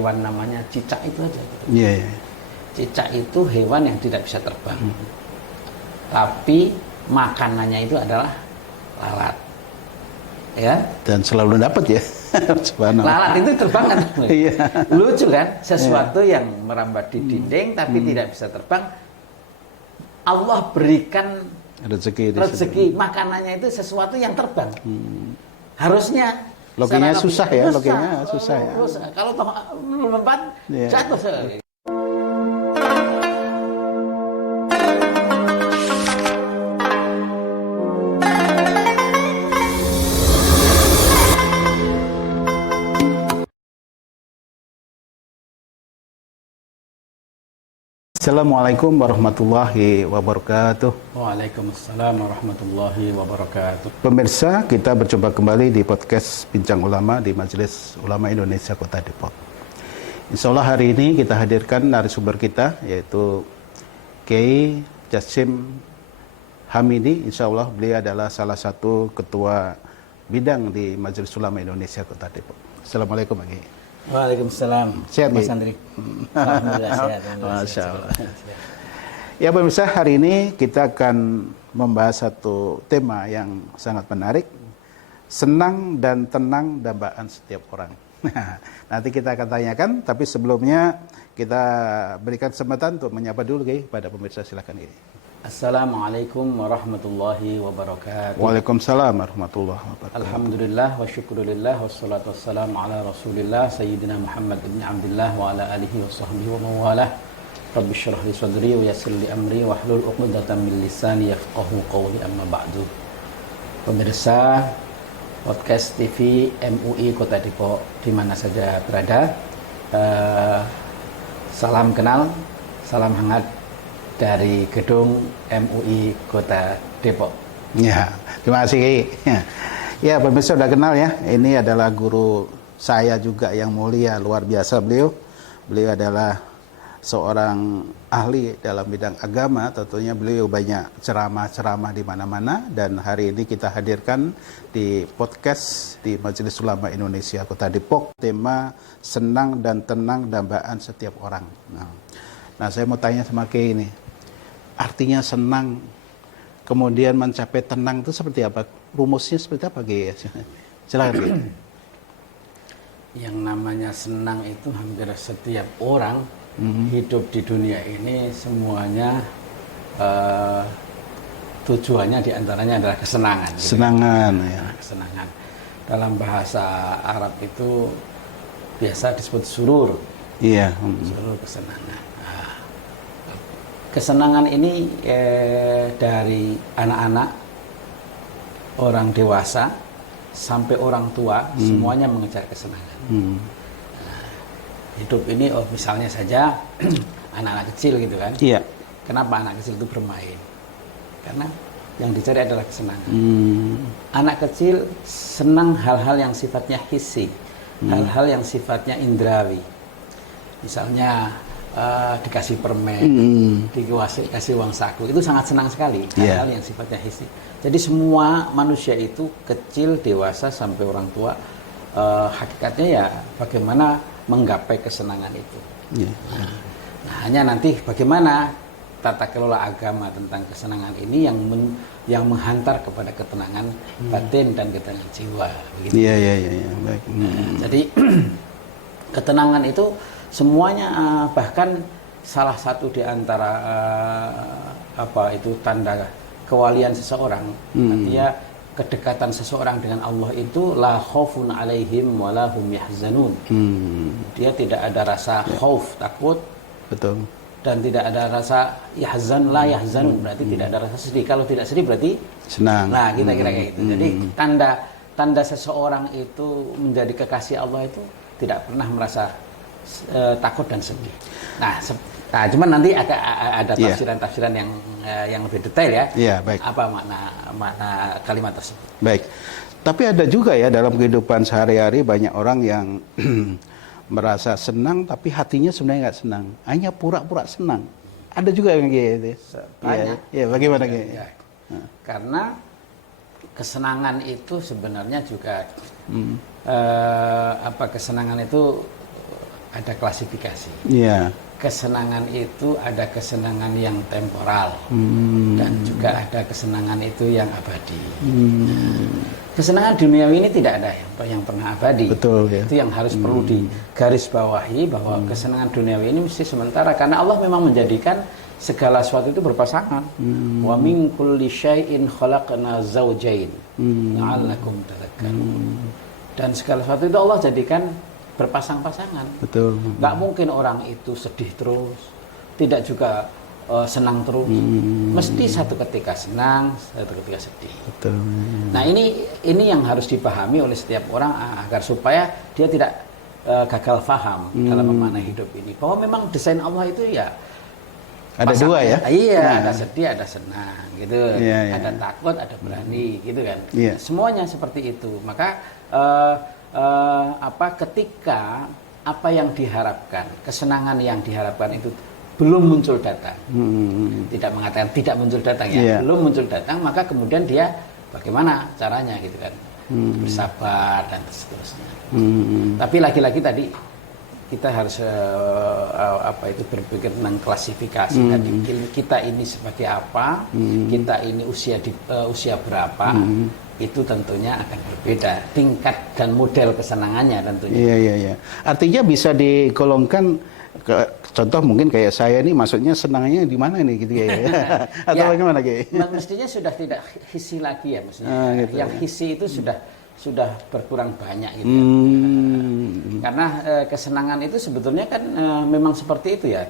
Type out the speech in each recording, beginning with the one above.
hewan namanya cicak itu aja. Iya. Yeah. Cicak itu hewan yang tidak bisa terbang, tapi makanannya itu adalah lalat. Ya. Dan selalu dapat ya. Lalat itu terbang kan? Iya. Lucu kan? Sesuatu yang merambat di dinding tapi tidak bisa terbang. Allah berikan rezeki makanannya itu sesuatu yang terbang. Harusnya logikanya susah ya, logikanya susah ya. Kalau toh lompat jatuh. Assalamualaikum warahmatullahi wabarakatuh. Waalaikumsalam warahmatullahi wabarakatuh. Pemirsa, kita berjumpa kembali di podcast Bincang Ulama di Majelis Ulama Indonesia Kota Depok. Insya Allah hari ini kita hadirkan narasumber kita, yaitu Kiai Jasim Hamidi. Insya Allah beliau adalah salah satu ketua bidang di Majelis Ulama Indonesia Kota Depok. Assalamualaikum Pak Kiai. Waalaikumsalam. Sehat, Mas Andri. Alhamdulillah sehat. Masya Allah. Ya pemirsa, hari ini kita akan membahas satu tema yang sangat menarik. Senang dan tenang dambaan setiap orang. Nanti kita akan tanyakan, tapi sebelumnya kita berikan kesempatan untuk menyapa dulu kepada pemirsa. Silakan Kiai. Assalamualaikum warahmatullahi wabarakatuh. Waalaikumsalam warahmatullahi wabarakatuh. Alhamdulillah wa syukurillah wassalatu wassalamu ala rasulillah Sayyidina Muhammad ibn Abdullah wa ala alihi wa sahbihi wa mawalah. Rabbi syrah li sadri wa yassir li amri wa hlul uqdatan min lisani yafqahu qawli amma ba'du. Pemirsa podcast TV MUI Kota Depok di mana saja berada, salam kenal, salam hangat dari gedung MUI Kota Depok. Ya, terima kasih Kiai. Ya, pemirsa sudah kenal ya. Ini adalah guru saya juga yang mulia, luar biasa beliau. Beliau adalah seorang ahli dalam bidang agama. Tentunya beliau banyak ceramah-ceramah di mana-mana. Dan hari ini kita hadirkan di podcast di Majelis Ulama Indonesia Kota Depok. Tema senang dan tenang dambaan setiap orang. Nah, saya mau tanya sama Kiai ini. Artinya senang, kemudian mencapai tenang itu seperti apa? Rumusnya seperti apa, Kiai? Silakan, Kiai. Yang namanya senang itu hampir setiap orang hidup di dunia ini semuanya tujuannya diantaranya adalah kesenangan. Kesenangan, gitu. Ya. Kesenangan. Dalam bahasa Arab itu biasa disebut surur. Iya. Surur, kesenangan. Kesenangan ini dari anak-anak, orang dewasa, sampai orang tua, semuanya mengejar kesenangan. Nah, hidup ini, misalnya saja anak-anak kecil gitu kan. Iya. Kenapa anak kecil itu bermain? Karena yang dicari adalah kesenangan. Anak kecil senang hal-hal yang sifatnya hissi, hal-hal yang sifatnya indrawi. Misalnya dikasih permen, dikasih uang saku, itu sangat senang sekali hal-hal yang sifatnya hissi. Jadi semua manusia itu kecil, dewasa sampai orang tua, hakikatnya ya bagaimana menggapai kesenangan itu. Nah, hanya nanti bagaimana tata kelola agama tentang kesenangan ini yang menghantar kepada ketenangan batin dan ketenangan jiwa. Iya. Baik. Jadi ketenangan itu semuanya, bahkan salah satu di antara tanda kewalian seseorang, artinya kedekatan seseorang dengan Allah itu la khaufun alaihim wa la hum yahzanun. Dia tidak ada rasa khauf, takut, betul, dan tidak ada rasa yahzan, la yahzanun, berarti tidak ada rasa sedih. Kalau tidak sedih berarti senang. Nah, kita kira kayak gitu. Jadi tanda seseorang itu menjadi kekasih Allah itu tidak pernah merasa takut dan sedih. Nah, cuman nanti ada tafsiran-tafsiran yang lebih detail ya. Iya, baik. Apa makna kalimat tersebut? Baik. Tapi ada juga ya dalam kehidupan sehari-hari banyak orang yang merasa senang tapi hatinya sebenarnya nggak senang, hanya pura-pura senang. Ada juga yang gitu. Iya, bagaimana gitu? Ya. Karena kesenangan itu sebenarnya juga kesenangan itu ada klasifikasi. Iya. Kesenangan itu ada kesenangan yang temporal dan juga ada kesenangan itu yang abadi. Kesenangan duniawi ini tidak ada yang pernah abadi. Betul, ya. Itu yang harus perlu digarisbawahi bahwa kesenangan duniawi ini mesti sementara karena Allah memang menjadikan segala sesuatu itu berpasangan. Wa min kulli syai'in khalaqna zawjain la'allakum tadhakkarun. Dan segala sesuatu itu Allah jadikan berpasang-pasangan. Betul. Nggak mungkin orang itu sedih terus, tidak juga senang terus. Mesti satu ketika senang, satu ketika sedih. Betul. Nah ini yang harus dipahami oleh setiap orang agar supaya dia tidak gagal paham dalam memaknai hidup ini. Bahwa memang desain Allah itu ya ada dua ya? Iya, ada sedih, ada senang, gitu. Iya. Ada takut, ada berani, gitu kan. Iya. Semuanya seperti itu. Maka ketika apa yang diharapkan, kesenangan yang diharapkan itu belum muncul datang, tidak mengatakan tidak muncul datang ya, Yeah. belum muncul datang, maka kemudian dia bagaimana caranya gitu kan, bersabar dan seterusnya. Tapi lagi-lagi tadi kita harus berpikir tentang klasifikasi tadi, kita ini sebagai apa, kita ini usia berapa. Itu tentunya akan berbeda tingkat dan model kesenangannya tentunya. Iya. Artinya bisa digolongkan contoh mungkin kayak saya ini maksudnya senangnya di mana nih gitu ya. Atau bagaimana kayak? Mestinya sudah tidak hisi lagi ya mestinya. Gitu, yang hisi itu sudah berkurang banyak gitu ya. Karena kesenangan itu sebetulnya kan memang seperti itu ya.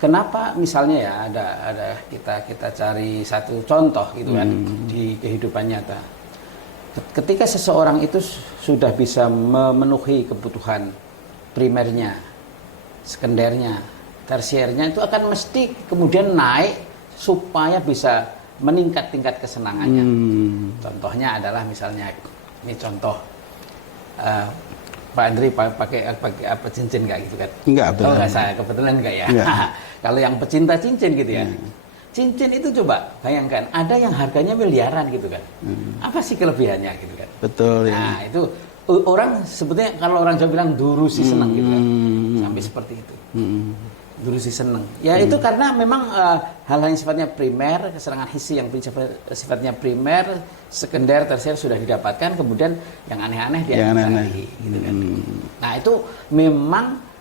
Kenapa misalnya ya ada kita cari satu contoh gitu kan di kehidupan nyata. Ketika seseorang itu sudah bisa memenuhi kebutuhan primernya, sekundernya, tersiernya itu akan mesti kemudian naik supaya bisa meningkat tingkat kesenangannya. Contohnya adalah misalnya ini contoh Pak Andri pakai apa cincin nggak gitu kan? Enggak, betul. Oh nggak, saya kebetulan enggak ya. Kalau yang pecinta cincin gitu ya, cincin itu coba bayangkan ada yang harganya miliaran gitu kan. Apa sih kelebihannya gitu kan? Betul ya. Nah itu orang sebetulnya kalau orang Jawa bilang durusi seneng gitu kan, sampai seperti itu. Durusi seneng. Ya itu karena memang hal-hal yang sifatnya primer, kesenangan hisi yang sifatnya primer, sekunder, tersier sudah didapatkan, kemudian yang aneh-aneh dia cari, gitu kan. Nah itu memang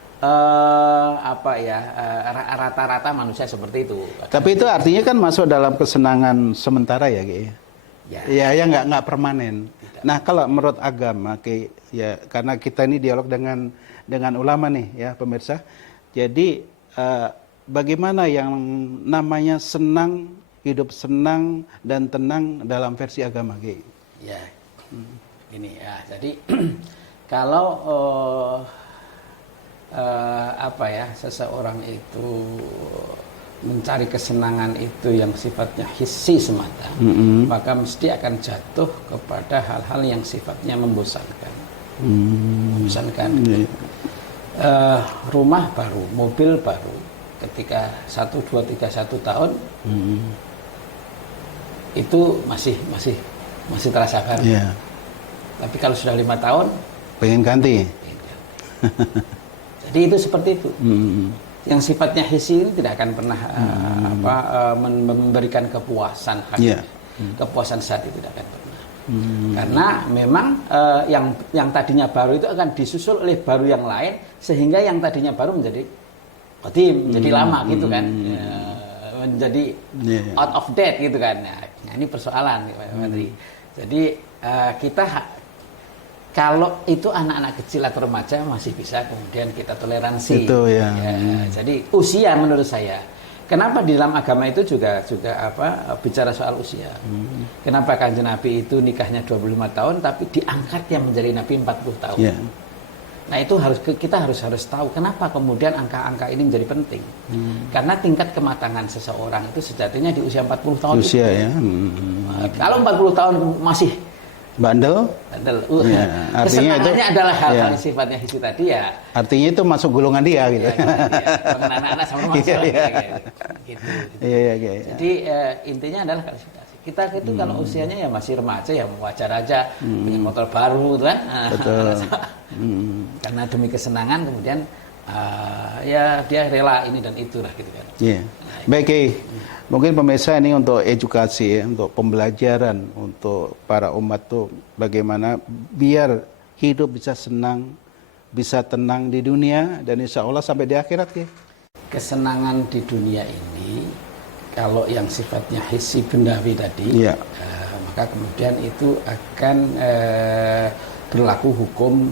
rata-rata manusia seperti itu. Tapi itu artinya kan masuk dalam kesenangan sementara ya, Ki? Ya nggak permanen. Tidak. Nah kalau menurut agama, Ki, ya karena kita ini dialog dengan ulama nih ya pemirsa. Jadi bagaimana yang namanya senang, hidup senang dan tenang dalam versi agama, Ki? Ya, ini ya. Jadi kalau seseorang itu mencari kesenangan itu yang sifatnya hissi semata, maka mesti akan jatuh kepada hal-hal yang sifatnya membosankan. Membosankan. Rumah baru, mobil baru, ketika 1, 2, 3, 1 tahun itu masih terasa baru. Tapi kalau sudah 5 tahun, pengen ganti. Jadi itu seperti itu. Yang sifatnya hisi ini tidak akan pernah memberikan kepuasan hakiki. Kepuasan saat itu tidak akan pernah. Karena memang yang tadinya baru itu akan disusul oleh baru yang lain, sehingga yang tadinya baru menjadi qadim, menjadi lama gitu kan. Menjadi out of date gitu kan. Nah, ini persoalan Pak Menteri. Jadi kita kalau itu anak-anak kecil atau remaja masih bisa kemudian kita toleransi. Itu ya. Jadi usia menurut saya. Kenapa di dalam agama itu juga bicara soal usia. Kenapa Kanjeng Nabi itu nikahnya 25 tahun tapi diangkatnya menjadi Nabi 40 tahun. Nah itu kita harus tahu kenapa kemudian angka-angka ini menjadi penting. Karena tingkat kematangan seseorang itu sejatinya di usia 40 tahun. Usia itu. Ya. Kalau 40 tahun masih bandel. Artinya itu adalah hal-hal sifatnya hisi tadi ya. Artinya itu masuk golongan dia gitu. Anak-anak sama masuk gitu. Jadi intinya adalah klasifikasi. Kita itu kalau usianya ya masih remaja ya wajar aja pengen motor baru, kan? Betul. Karena demi kesenangan kemudian ya dia rela ini dan itu lah gitu kan. Iya. Baik, Kiai. Mungkin pemirsa ini untuk edukasi, ya, untuk pembelajaran untuk para umat tuh bagaimana biar hidup bisa senang, bisa tenang di dunia dan insya Allah sampai di akhirat, Kiai. Kesenangan di dunia ini kalau yang sifatnya hissi bendawi tadi, Iya. maka kemudian itu akan berlaku hukum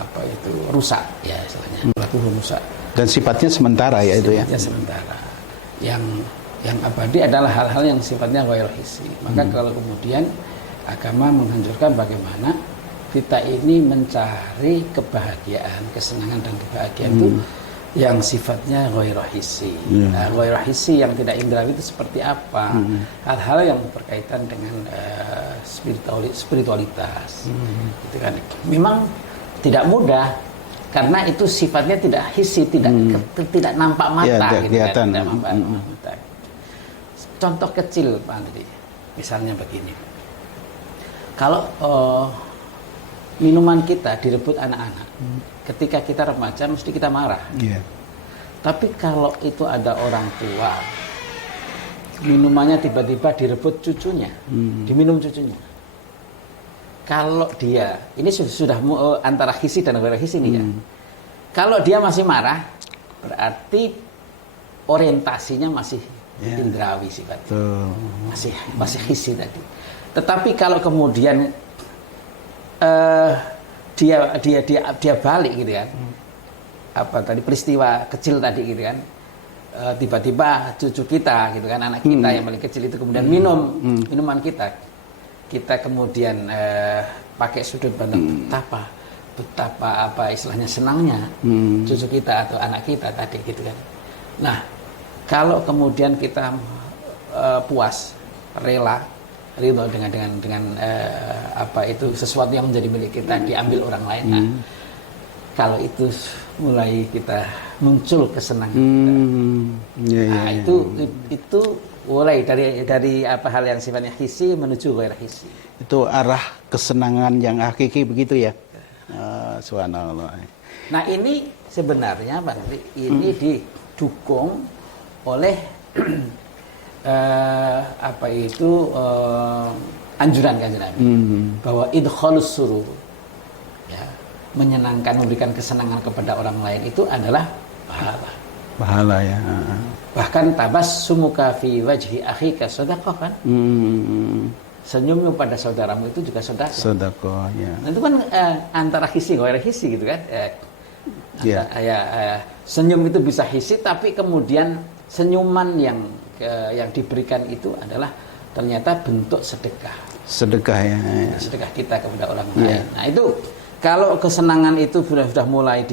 apa itu rusak ya istilahnya, berlaku hukum rusak. Dan sifatnya sementara ya itu ya. Sifatnya sementara. Yang abadi adalah hal-hal yang sifatnya ghairul hissi. Maka kalau kemudian agama menghancurkan bagaimana kita ini mencari kebahagiaan, kesenangan dan kebahagiaan itu yang sifatnya ghairul hissi. Nah, ghairul hissi yang tidak indrawi itu seperti apa? Hal-hal yang berkaitan dengan spiritualitas. Gitu kan. Memang tidak mudah karena itu sifatnya tidak hissi, tidak nampak mata, ya, gitu kelihatan. kan, tidak nampak mata. Contoh kecil Pak Andri, misalnya begini, kalau minuman kita direbut anak-anak, ketika kita remaja mesti kita marah. Iya. Tapi kalau itu ada orang tua, minumannya tiba-tiba direbut cucunya, diminum cucunya. Kalau dia, ini sudah antara hisi dan ghairul hisi nih ya. Kalau dia masih marah, berarti orientasinya masih indrawi sifatnya. Masih hisi tadi. Tetapi kalau kemudian dia balik gitu kan. Apa tadi peristiwa kecil tadi gitu kan. Tiba-tiba cucu kita gitu kan, anak kita yang paling kecil itu kemudian minum minuman kita kemudian pakai sudut pandang betapa apa istilahnya senangnya cucu kita atau anak kita tadi gitu kan. Nah, kalau kemudian kita puas, rela, ridho dengan apa itu sesuatu yang menjadi milik kita diambil orang lain. Nah, kalau itu mulai kita muncul kesenangan itu mulai dari apa hal yang sifatnya hisi menuju ghairul hisi. Itu arah kesenangan yang hakiki begitu ya. Subhanallah. Nah, ini sebenarnya Pak Nuri, ini didukung oleh apa itu anjuran Kanjeng Nabi bahwa idkhalus surur, ya, menyenangkan, memberikan kesenangan kepada orang lain itu adalah pahala. Pahala ya. Bahkan tabassumuka fi wajhi akhika sedekah kan? Senyummu pada saudaramu itu juga sedekah. Sedekah ya. Nah, itu kan antara hisi ghairul hisi gitu kan. Senyum itu bisa hisi, tapi kemudian senyuman yang diberikan itu adalah ternyata bentuk sedekah. Sedekah ya. Sedekah kita kepada orang lain. Nah, itu kalau kesenangan itu sudah mulai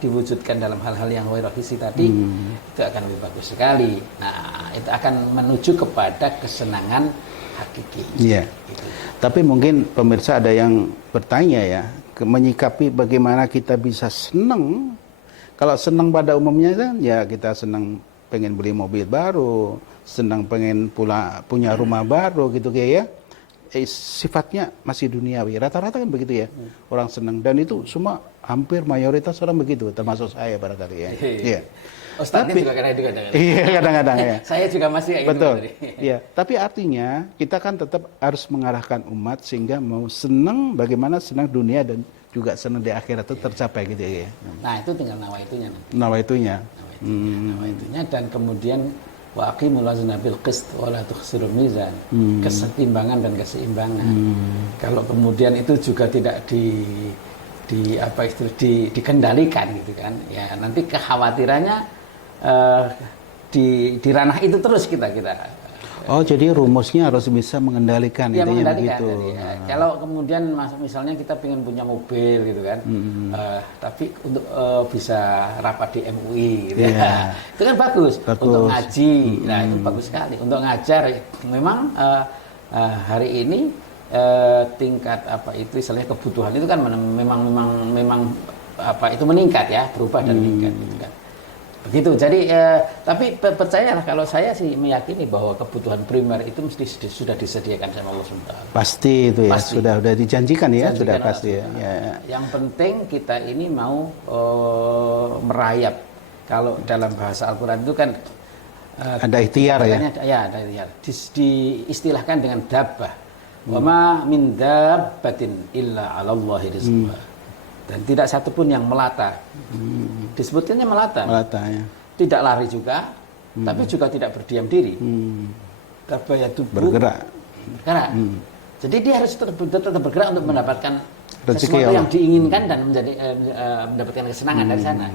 diwujudkan dalam hal-hal yang ghairul hisi tadi, itu akan lebih bagus sekali. Nah, itu akan menuju kepada kesenangan hakiki. Iya. Gitu. Tapi mungkin pemirsa ada yang bertanya ya, menyikapi bagaimana kita bisa senang. Kalau senang pada umumnya kan ya kita senang pengen beli mobil baru, senang pengen punya rumah baru gitu kayak ya. Sifatnya masih duniawi, rata-rata kan begitu ya, orang senang, dan itu semua hampir mayoritas orang begitu, termasuk saya barangkali ya. Iya. Ustadznya juga kadang-kadang. Iya, kadang-kadang ya. Saya juga masih kayak betul. Gitu. Iya, tapi artinya kita kan tetap harus mengarahkan umat sehingga mau senang, bagaimana senang dunia dan juga senang di akhirat itu tercapai gitu ya. Nah, itu tinggal nawaitunya nanti. Nawaitunya. Nawaitunya dan kemudian wa aqimul wazna bil qist wa la tukhsirul mizan. Kesetimbangan dan keseimbangan. Kalau kemudian itu juga tidak dikendalikan gitu kan. Ya, nanti kekhawatirannya di ranah itu terus kita. Oh, jadi rumusnya harus bisa mengendalikan ya, intinya mengendalikan, begitu. Ya. Kalau kemudian misalnya kita ingin punya mobil gitu kan, tapi untuk bisa rapat di MUI gitu ya. Itu kan bagus. Untuk ngaji. Nah, itu bagus sekali. Untuk ngajar memang hari ini tingkat apa itu istilahnya kebutuhan itu kan memang apa itu meningkat ya, berubah dan meningkat gitu kan. Begitu. Jadi tapi percayalah, kalau saya sih meyakini bahwa kebutuhan primer itu mesti sudah disediakan sama Allah SWT. Pasti itu ya, Pasti. sudah dijanjikan ya, Janjikan sudah Allah pasti ya. SWT. Ya. Yang penting kita ini mau merayap. Kalau dalam bahasa Al-Quran itu kan Ada ikhtiar ya. Ya, ada ikhtiar. Diistilahkan dengan dabbah. Wa ma min dabbatin illa 'alallahi rizquha. Dan tidak satupun yang melata. Disebutkannya melata. Melata ya. Tidak lari juga, tapi juga tidak berdiam diri. Dabbah tubuh Bergerak. bergerak. Jadi dia harus tetap bergerak untuk mendapatkan Rezeki sesuatu Allah. yang diinginkan dan mendapatkan kesenangan dari sana.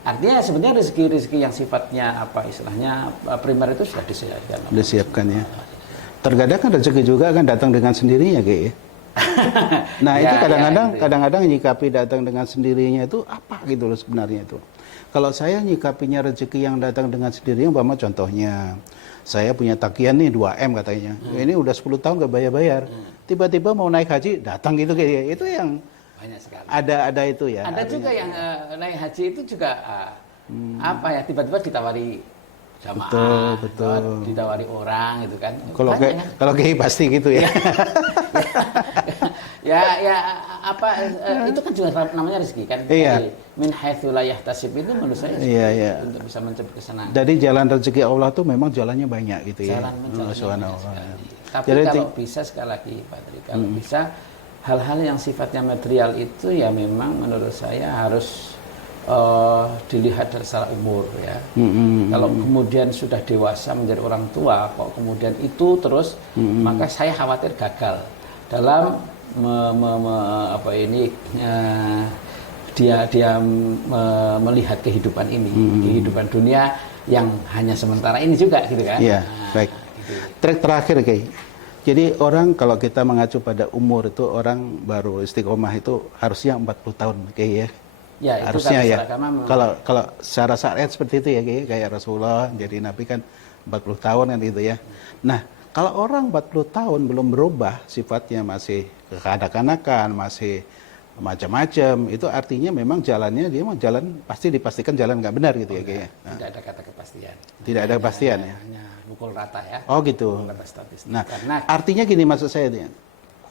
Artinya sebenarnya rezeki-rezeki yang sifatnya apa istilahnya primer itu sudah disediakan. Disiapkan ya. Terkadang kan rezeki juga kan datang dengan sendirinya kayak ya. Nah itu Ya, kadang-kadang nyikapi datang dengan sendirinya itu apa gitu loh sebenarnya itu. Kalau saya nyikapinya rezeki yang datang dengan sendirinya, umpama contohnya saya punya tagihan nih 2M katanya, ini udah 10 tahun gak bayar-bayar, tiba-tiba mau naik haji datang gitu kayak itu yang banyak sekali. Ada itu ya. Ada artinya. juga yang naik haji itu juga apa ya, tiba-tiba ditawari jamaah, Betul. ditawari orang gitu kan. Kalau kayak pasti gitu ya. ya apa itu kan juga namanya rezeki kan. Iya. Jadi, min haitsu la yahtasib itu menurut saya Iya. untuk bisa mencapai kesenangan. Jadi jalan rezeki Allah tuh memang jalannya banyak gitu ya. Jalan Subhanallah. sekali. Tapi Jadi kalau bisa sekali lagi Pak Tri, kalau bisa hal-hal yang sifatnya material itu ya memang menurut saya harus dilihat dari secara umur ya. Kalau kemudian sudah dewasa menjadi orang tua, kok kemudian itu terus, maka saya khawatir gagal dalam melihat kehidupan ini, kehidupan dunia yang hanya sementara ini juga gitu kan. Iya, baik. Gitu. Trik terakhir Kiai. Jadi orang kalau kita mengacu pada umur itu orang baru istiqomah itu harusnya 40 tahun Kiai ya. Ya, itu Harusnya ya. Kalau Kalau secara syariat seperti itu ya Kiai, kayak Rasulullah jadi Nabi kan 40 tahun kan itu ya. Nah, kalau orang 40 tahun belum berubah sifatnya, masih kekanak-kanakan, masih macam-macam, itu artinya memang jalannya dia mau jalan pasti dipastikan jalan nggak benar gitu ya Kiai. Nah, tidak ada kata kepastian. tidak ada kepastian ya. Hanya pukul rata ya. Oh gitu. Pukul rata statistik. Nah, Karena artinya gini maksud saya dia.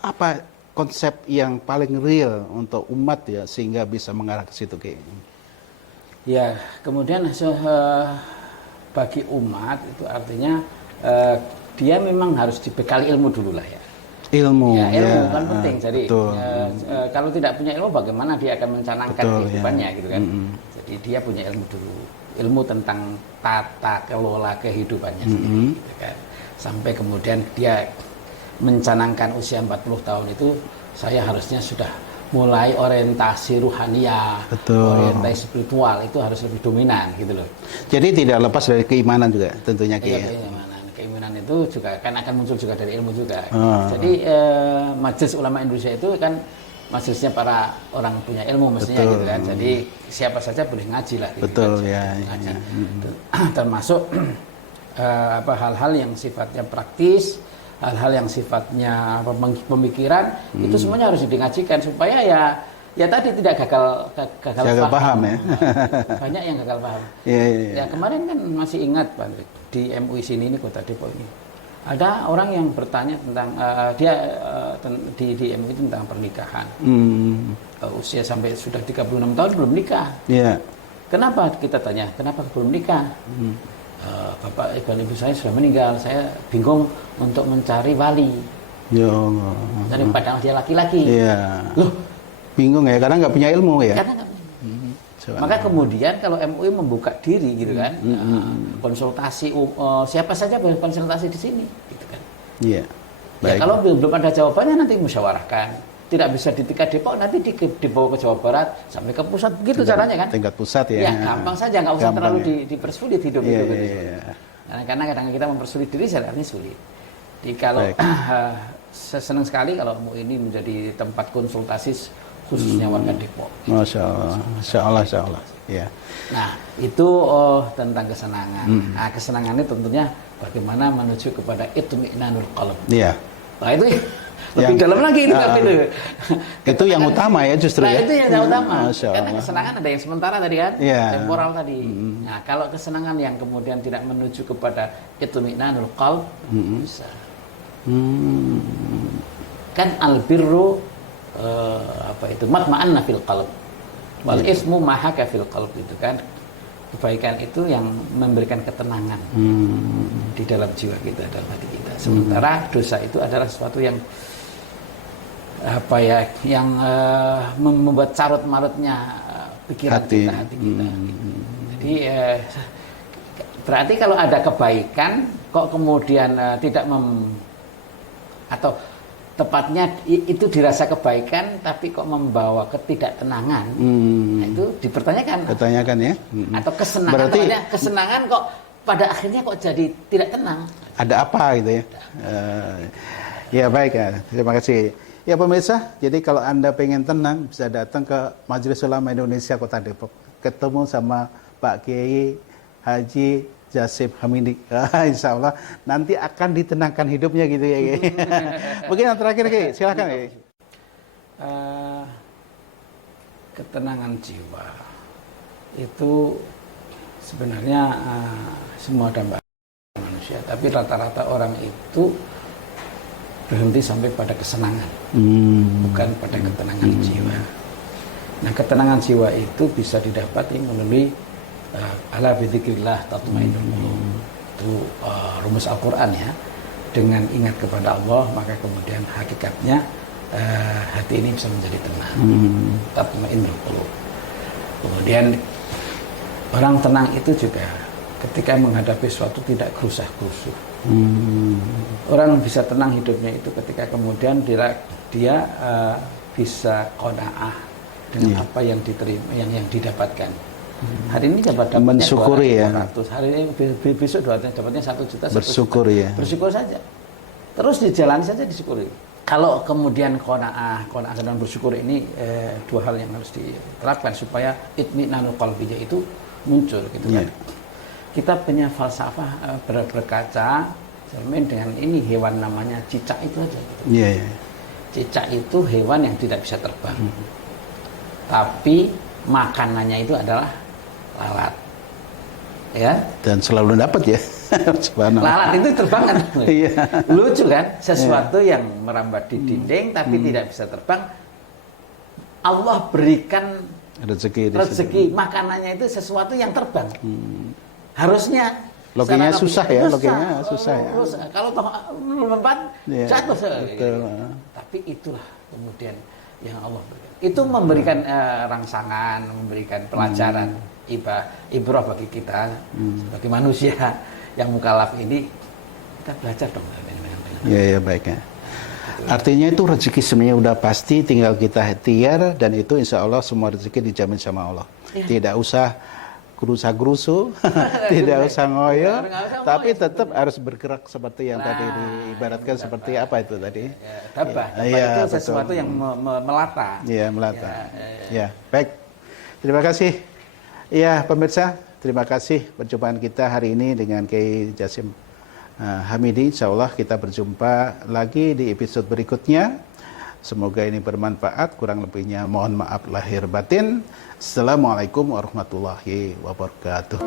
Apa konsep yang paling real untuk umat ya sehingga bisa mengarah ke situ kayaknya? ya kemudian bagi umat itu artinya dia memang harus dibekali ilmu dulu lah ya. Ilmu. Ya, ilmu kan penting. Jadi betul. kalau tidak punya ilmu bagaimana dia akan mencanangkan Betul, kehidupannya ya. gitu kan. Jadi dia punya ilmu dulu. Ilmu tentang tata kelola kehidupannya sendiri gitu kan. Sampai kemudian dia mencanangkan usia 40 tahun itu saya harusnya sudah mulai orientasi ruhaniyah, Betul. orientasi spiritual itu harus lebih dominan gitu loh. Jadi tidak lepas dari keimanan juga tentunya Iya, Kiai. keimanan itu juga kan akan muncul juga dari ilmu juga. Ah. Jadi Majelis Ulama Indonesia itu kan majelisnya para orang punya ilmu mestinya Betul. gitu kan. Jadi siapa saja boleh ngaji lah. Gitu Betul, kan. ya, Ngaji. ya. Termasuk hal-hal yang sifatnya praktis, hal-hal yang sifatnya pemikiran itu semuanya harus ngajikan supaya ya tadi tidak gagal paham ya. Banyak yang gagal paham. Iya. Ya kemarin kan masih ingat Pak Andri, di MUI sini ini Kota Depok ini ada orang yang bertanya tentang di MUI itu tentang pernikahan. Usia sampai sudah 36 tahun belum nikah. Iya. Kenapa kita tanya? Kenapa belum nikah? Bapak ibu saya sudah meninggal. Saya bingung untuk mencari wali. Ya Allah. Dari padahal dia laki-laki. Iya. Loh, Bingung ya karena nggak punya ilmu ya. karena nggak- Maka kemudian kalau MUI membuka diri gitu kan, konsultasi siapa saja boleh konsultasi di sini, gitu kan. Iya. Ya Baik. kalau belum ada jawabannya nanti musyawarahkan. Tidak bisa di tingkat Depok nanti dibawa ke Jawa Barat sampai ke pusat begitu caranya kan? Tingkat pusat ya. Ya gampang saja, nggak usah Gampang terlalu ya. dipersulit hidup Iya, itu. iya, iya. Karena kadang kita mempersulit diri artinya sulit. Jadi kalau Baik. saya senang sekali kalau MUI ini menjadi tempat konsultasi khususnya warga Depok. Masya Allah. Masya Allah. Masya Allah. Iya. Nah, itu tentang kesenangan. Nah, kesenangan ini tentunya bagaimana menuju kepada itmi'nanul qalb. Iya. Nah, itu lebih dalam lagi itu. Itu yang utama ya justru Nah, ya. itu yang utama. Masya Karena Allah. kesenangan ada yang sementara tadi kan, Iya. temporal tadi. Nah, kalau kesenangan yang kemudian tidak menuju kepada itminanul qalb, bisa. Kan albirru apa itu? Matma'anna fil qalb. Wal ismu mahaka fil qalb itu kan. Kebaikan itu yang memberikan ketenangan di dalam jiwa kita, dalam hati kita. Sementara dosa itu adalah sesuatu yang apa ya, yang membuat carut marutnya pikiran kita, hati kita. Jadi berarti kalau ada kebaikan kok kemudian tidak atau tepatnya itu dirasa kebaikan tapi kok membawa ketidaktenangan, nah, itu dipertanyakan. Pertanyakan ya. Atau kesenangan, Berarti kesenangan kok pada akhirnya kok jadi tidak tenang. ada apa gitu ya? Ya baik ya, terima kasih. Ya pemirsa, jadi kalau Anda pengen tenang bisa datang ke Majelis Ulama Indonesia Kota Depok, ketemu sama Pak Kiai Haji Jasim Hamidi. Insya Allah nanti akan ditenangkan hidupnya gitu ya. Mungkin yang terakhir Kiai, silakan Kiai. Ketenangan jiwa itu sebenarnya semua dampak manusia, tapi rata-rata orang itu berhenti sampai pada kesenangan, bukan pada ketenangan jiwa. Nah, ketenangan jiwa itu bisa didapati melalui ala bidzikrillah tatmainnul qulub. Itu rumus Al-Qur'an ya. Dengan ingat kepada Allah, maka kemudian hakikatnya hati ini bisa menjadi tenang. Tatmainnul qulub. Kemudian orang tenang itu juga ketika menghadapi sesuatu tidak gerusah-gerusuh. Orang bisa tenang hidupnya itu ketika kemudian dia bisa qanaah dengan apa yang diterima, yang didapatkan. Hari ini dapatnya mensyukuri 200, hari ini besok dapatnya 1 juta. Bersyukur ya. Bersyukur saja. Terus dijalani saja, disyukuri. Kalau kemudian qanaah dan bersyukur ini dua hal yang harus diterapkan supaya itminanul qalbi itu muncul gitu kan. Kita punya falsafah berkaca cermin dengan ini hewan namanya cicak itu aja. Gitu. Cicak itu hewan yang tidak bisa terbang. Tapi makanannya itu adalah lalat, ya. Dan selalu dapat ya. Lalat itu terbang kan? Lucu kan? Sesuatu yang merambat di dinding tapi tidak bisa terbang. Allah berikan rezeki makanannya itu sesuatu yang terbang. Harusnya logikanya susah ya, logikanya susah ya. Kalau toh melompat jatuh. Tapi itulah kemudian yang Allah berikan. Itu memberikan rangsangan, memberikan pelajaran ibrah bagi kita sebagai manusia yang mukallaf ini. Kita belajar dong. Ya baik ya. Artinya itu rezeki sebenarnya udah pasti, tinggal kita ikhtiar, dan itu insya Allah semua rezeki dijamin sama Allah. Tidak usah gerusa-gerusu, tidak usah ngoyo, tapi tetap harus bergerak seperti yang tadi diibaratkan seperti apa itu tadi? Dabah itu sesuatu yang melata. Iya, melata. Ya, baik. Terima kasih. Ya, pemirsa, terima kasih perjumpaan kita hari ini dengan Kiai Jasim Hamidi. Insya Allah kita berjumpa lagi di episode berikutnya. Semoga ini bermanfaat, kurang lebihnya mohon maaf lahir batin. Assalamualaikum warahmatullahi wabarakatuh.